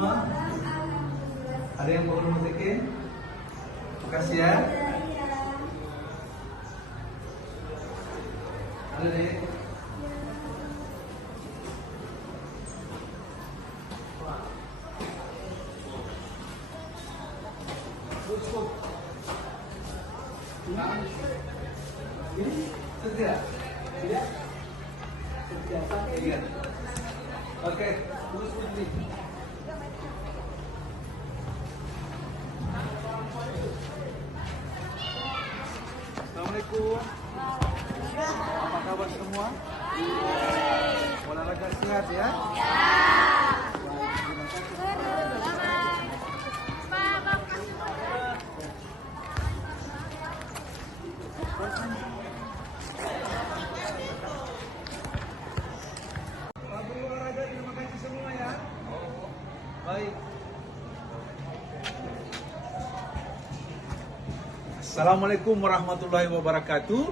semua? Ada yang perlu masukin? Makasih ya. Ada deh. Ini setia? Tidak? Setia sampai iya. Oke, terus putih. Assalamualaikum. Apa kabar semua? Olahraga sehat ya? Terima kasih semua ya. Baik. Assalamualaikum warahmatullahi wabarakatuh.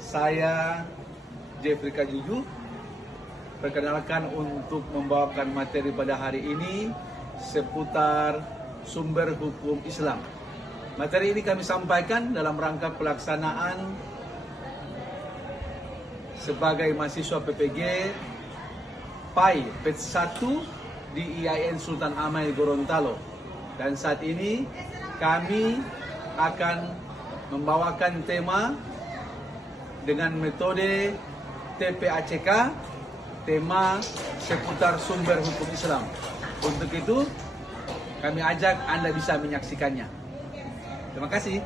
Saya Jeffrey Kajuju. Perkenalkan untuk membawakan materi pada hari ini seputar sumber hukum Islam. Materi ini kami sampaikan dalam rangka pelaksanaan sebagai mahasiswa PPG PAI Batch 1 di IAIN Sultan Amir Gorontalo. Dan saat ini kami akan membawakan tema dengan metode TPACK, tema seputar sumber hukum Islam. Untuk itu kami ajak Anda bisa menyaksikannya. Terima kasih.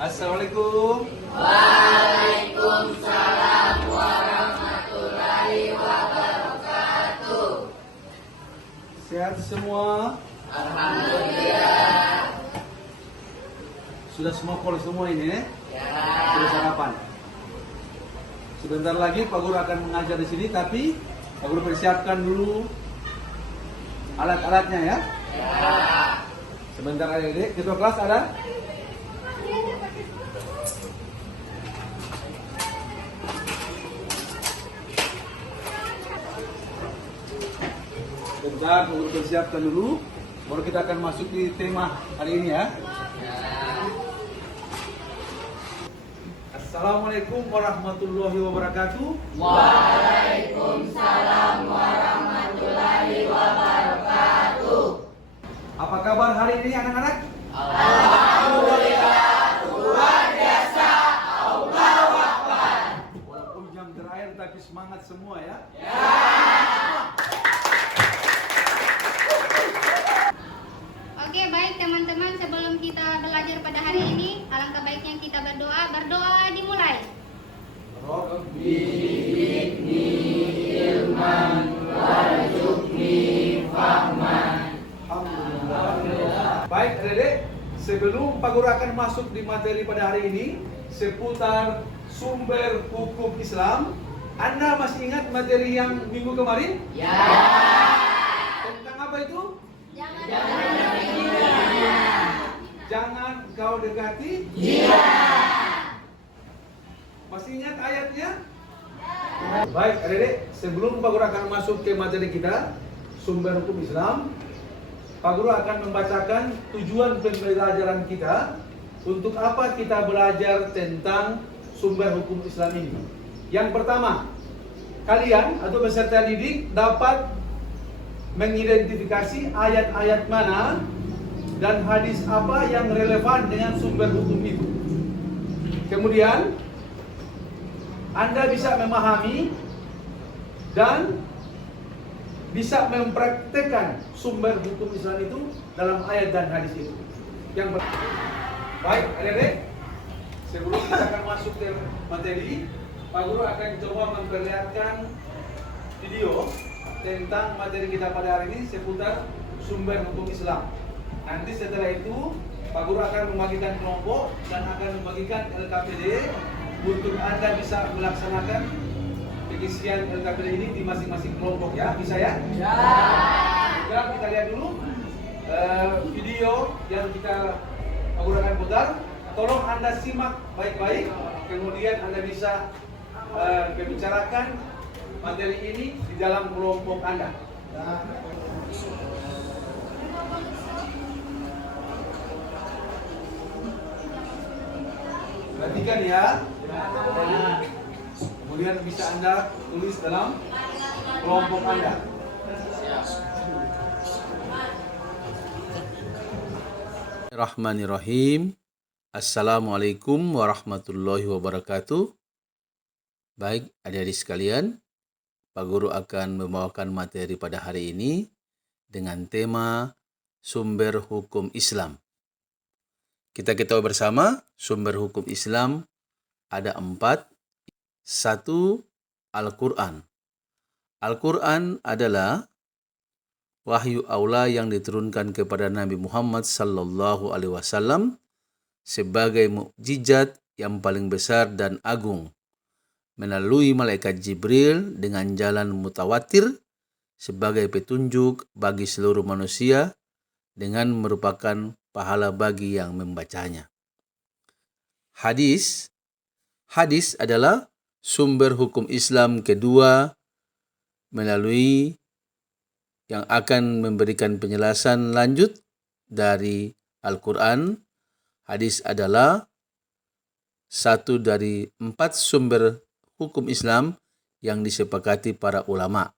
Assalamualaikum. Waalaikumsalam warahmatullahi wabarakatuh. Sehat semua? Alhamdulillah. Sudah semua call semua ini ya? Ya. Sudah sarapan. Sebentar lagi Pak Guru akan mengajar di sini, tapi Pak Guru persiapkan dulu alat-alatnya ya. Ya. Sebentar adik-adik, ketua kelas ada? Bentar, Pak Guru persiapkan dulu, baru kita akan masuk di tema hari ini ya. Assalamualaikum warahmatullahi wabarakatuh. Waalaikumsalam warahmatullahi wabarakatuh. Apa kabar hari ini anak-anak? Alhamdulillah, luar biasa. Allahu Akbar. Walaupun jam terakhir tapi semangat semua ya. Oke, baik teman-teman, sebelum kita belajar pada hari ini, alangkah baiknya kita berdoa. Berdoa dimulai. Baik adik-adik, sebelum Pak Guru akan masuk di materi pada hari ini seputar sumber hukum Islam, Anda masih ingat materi yang minggu kemarin? Ya. Tentang apa itu? Jangan Jangan kau dekati. Iya. Masih ingat ayatnya? Baik adik-adik, sebelum Pak Guru akan masuk ke materi kita sumber hukum Islam, Pak Guru akan membacakan tujuan pembelajaran kita. Untuk apa kita belajar tentang sumber hukum Islam ini? Yang pertama, kalian atau peserta didik dapat mengidentifikasi ayat-ayat mana dan hadis apa yang relevan dengan sumber hukum itu. Kemudian Anda bisa memahami dan bisa mempraktekkan sumber hukum Islam itu dalam ayat dan hadis itu. Baik, adik-adik, sebelum kita akan masuk ke materi, Pak Guru akan coba memperlihatkan video tentang materi kita pada hari ini seputar sumber hukum Islam. Nanti setelah itu Pak Guru akan membagikan kelompok dan akan membagikan LKPD untuk Anda bisa melaksanakan pengisian LKPD ini di masing-masing kelompok ya, bisa ya? Ya. Sekarang kita lihat dulu video yang kita Pak Guru akan putar. Tolong Anda simak baik-baik, kemudian Anda bisa membicarakan materi ini di dalam kelompok Anda. Perhatikan ya. Kemudian bisa Anda tulis dalam kelompok Anda. Bismillahirrahmanirrahim. Assalamualaikum warahmatullahi wabarakatuh. Baik, adik-adik sekalian, Pak Guru akan membawakan materi pada hari ini dengan tema sumber hukum Islam. Kita ketahui bersama sumber hukum Islam ada 4. 1. Al-Quran. Al-Quran adalah wahyu Allah yang diturunkan kepada Nabi Muhammad sallallahu alaihi wasallam sebagai mukjizat yang paling besar dan agung melalui malaikat Jibril dengan jalan mutawatir sebagai petunjuk bagi seluruh manusia dengan merupakan pahala bagi yang membacanya. Hadis adalah sumber hukum Islam kedua melalui yang akan memberikan penjelasan lanjut dari Al-Quran. Hadis adalah satu dari 4 sumber hukum Islam yang disepakati para ulama.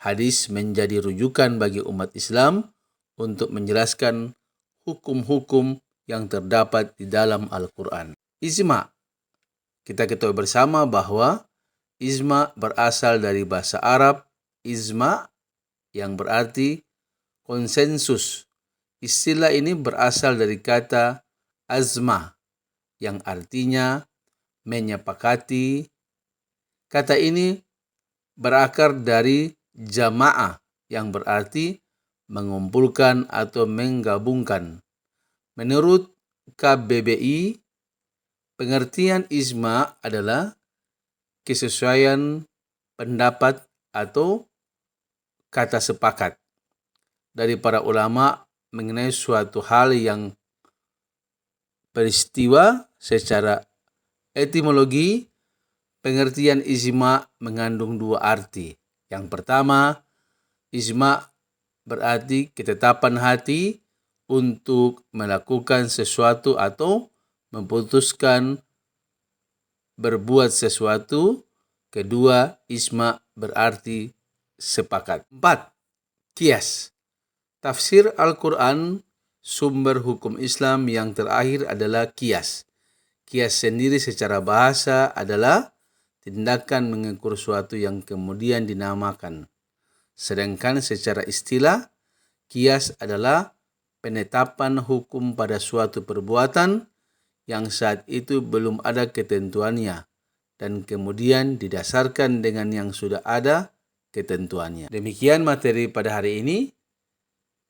Hadis menjadi rujukan bagi umat Islam untuk menjelaskan hukum-hukum yang terdapat di dalam Al-Quran. Ijma. Kita ketahui bersama bahwa ijma berasal dari bahasa Arab ijma yang berarti konsensus. Istilah ini berasal dari kata azma yang artinya menyepakati. Kata ini berakar dari jamaah yang berarti mengumpulkan atau menggabungkan. Menurut KBBI, pengertian ijma adalah kesesuaian pendapat atau kata sepakat dari para ulama mengenai suatu hal yang peristiwa. Secara etimologi, pengertian ijma mengandung 2 arti. Yang pertama, ijma berarti ketetapan hati untuk melakukan sesuatu atau memutuskan berbuat sesuatu. Kedua, ijma berarti sepakat. 4. Qiyas. Tafsir Al-Quran, sumber hukum Islam yang terakhir adalah qiyas. Qiyas sendiri secara bahasa adalah tindakan mengukur suatu yang kemudian dinamakan. Sedangkan secara istilah, qiyas adalah penetapan hukum pada suatu perbuatan yang saat itu belum ada ketentuannya dan kemudian didasarkan dengan yang sudah ada ketentuannya. Demikian materi pada hari ini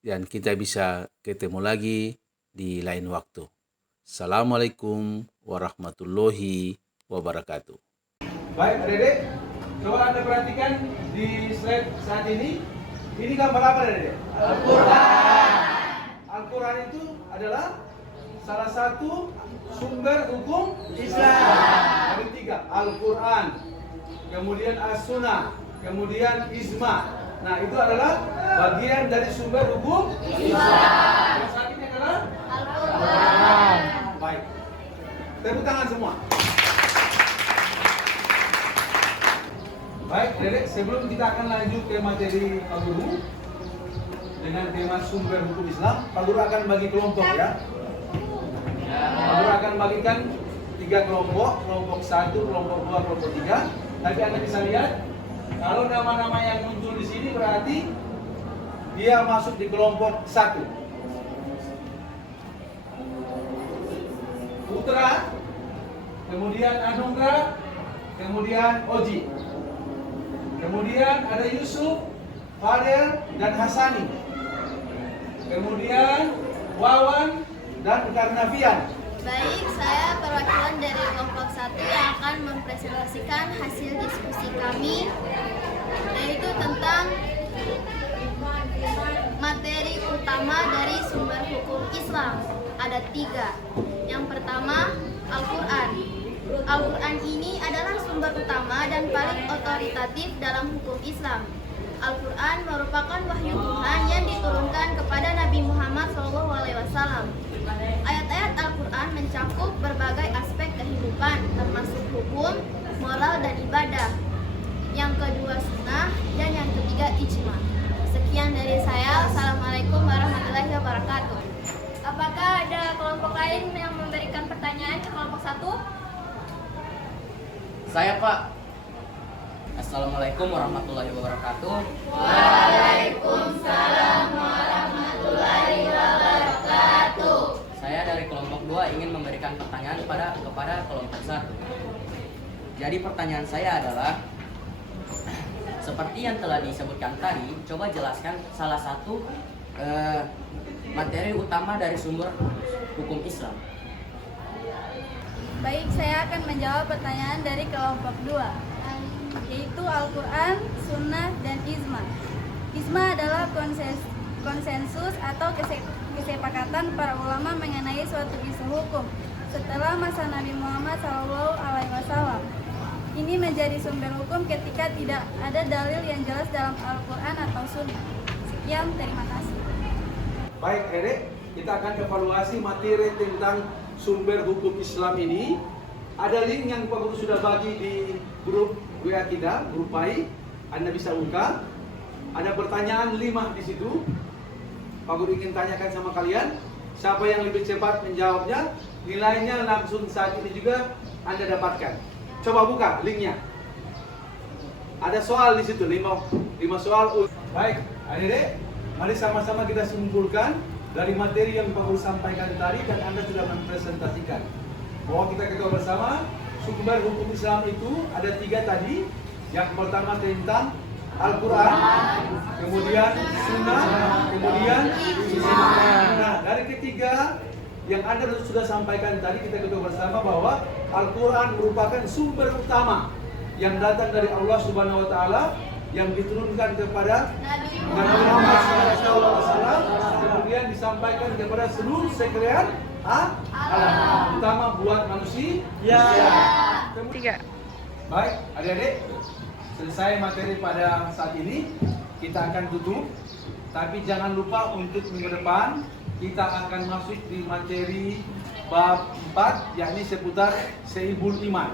dan kita bisa ketemu lagi di lain waktu. Assalamualaikum warahmatullahi wabarakatuh. Baik, Adik-adik, coba Anda perhatikan di slide saat ini. Ini gambar apa, Adik-adik? Al-Quran. Al-Quran itu adalah salah satu sumber hukum Islam. Ada 3, Al-Quran, kemudian As-Sunnah, kemudian Ijma. Nah, itu adalah bagian dari sumber hukum Islam. Yang saat ini adalah Al-Quran. Baik, tepuk tangan semua. Baik, Dedek, sebelum kita akan lanjut ke materi Pak Guru dengan tema sumber hukum Islam, Pak Guru akan bagi kelompok ya. Pak Guru akan bagikan 3 kelompok, kelompok 1, kelompok 2, kelompok 3. Tapi Anda bisa lihat, kalau nama-nama yang muncul di sini berarti dia masuk di kelompok 1. Putra, kemudian Anugrah, kemudian Oji. Kemudian ada Yusuf, Fadel, dan Hasani. Kemudian Wawan dan Karnavian. Baik, saya perwakilan dari kelompok 1 yang akan mempresentasikan hasil diskusi kami, yaitu tentang materi utama dari sumber hukum Islam. Ada 3. Yang pertama, Al-Quran. Al-Quran ini adalah sumber utama dan paling otoritatif dalam hukum Islam. Al-Quran merupakan wahyu Tuhan yang diturunkan kepada Nabi Muhammad SAW. Ayat-ayat Al-Quran mencakup berbagai aspek kehidupan, termasuk hukum, moral, dan ibadah. Yang kedua sunnah, dan yang ketiga ijma. Sekian dari saya. Assalamualaikum warahmatullahi wabarakatuh. Apakah ada kelompok lain yang memberikan pertanyaan ke kelompok 1? Saya, Pak. Assalamualaikum warahmatullahi wabarakatuh. Waalaikumsalam warahmatullahi wabarakatuh. Saya dari kelompok 2 ingin memberikan pertanyaan kepada kelompok 1. Jadi pertanyaan saya adalah, seperti yang telah disebutkan tadi, coba jelaskan salah satu materi utama dari sumber hukum Islam. Baik, saya akan menjawab pertanyaan dari kelompok 2, yaitu Al-Quran, Sunnah, dan Ijma. Ijma adalah konsensus atau kesepakatan para ulama mengenai suatu isu hukum setelah masa Nabi Muhammad SAW. Ini menjadi sumber hukum ketika tidak ada dalil yang jelas dalam Al-Quran atau Sunnah. Sekian, terima kasih. Baik, Ere, kita akan evaluasi materi tentang sumber hukum Islam ini. Ada link yang Pak Guru sudah bagi di grup WA kita, grup PAI. Anda bisa buka. Ada pertanyaan 5 di situ. Pak Guru ingin tanyakan sama kalian. Siapa yang lebih cepat menjawabnya, nilainya langsung saat ini juga Anda dapatkan. Coba buka linknya. Ada soal di situ, 5 soal. Baik, adik-adik, mari sama-sama kita simpulkan dari materi yang Pak Guru sampaikan tadi dan Anda sudah mempresentasikan. Bahwa kita ketahui bersama, sumber hukum Islam itu ada 3 tadi. Yang pertama tentang Al-Quran, kemudian Sunnah, kemudian Ijma. Nah, dari ketiga yang Anda sudah sampaikan tadi, kita ketahui bersama bahwa Al-Quran merupakan sumber utama yang datang dari Allah Subhanahu wa Ta'ala, yang diturunkan kepada Nabi Muhammad SAW, kemudian disampaikan kepada seluruh sekalian alam, terutama buat manusia. Baik, adik-adik, selesai materi pada saat ini, kita akan tutup. Tapi jangan lupa untuk minggu depan kita akan masuk di materi bab 4, yakni seputar Seibul Iman.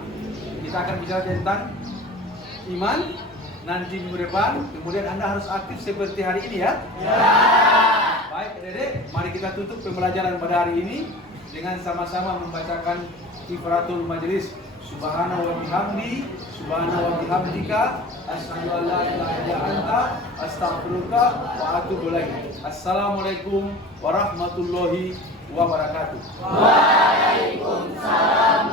Kita akan bicara tentang iman nanti minggu depan. Kemudian Anda harus aktif seperti hari ini ya. Baik, adik-adik, mari kita tutup pembelajaran pada hari ini dengan sama-sama membacakan kifaratul majelis. Subhanahu wa bihamdi, subhanahu wa bihamdika, asyhadu an la ilaha illa anta, astaghfiruka wa atubu ilaik. Assalamualaikum warahmatullahi wabarakatuh. Waalaikumsalam.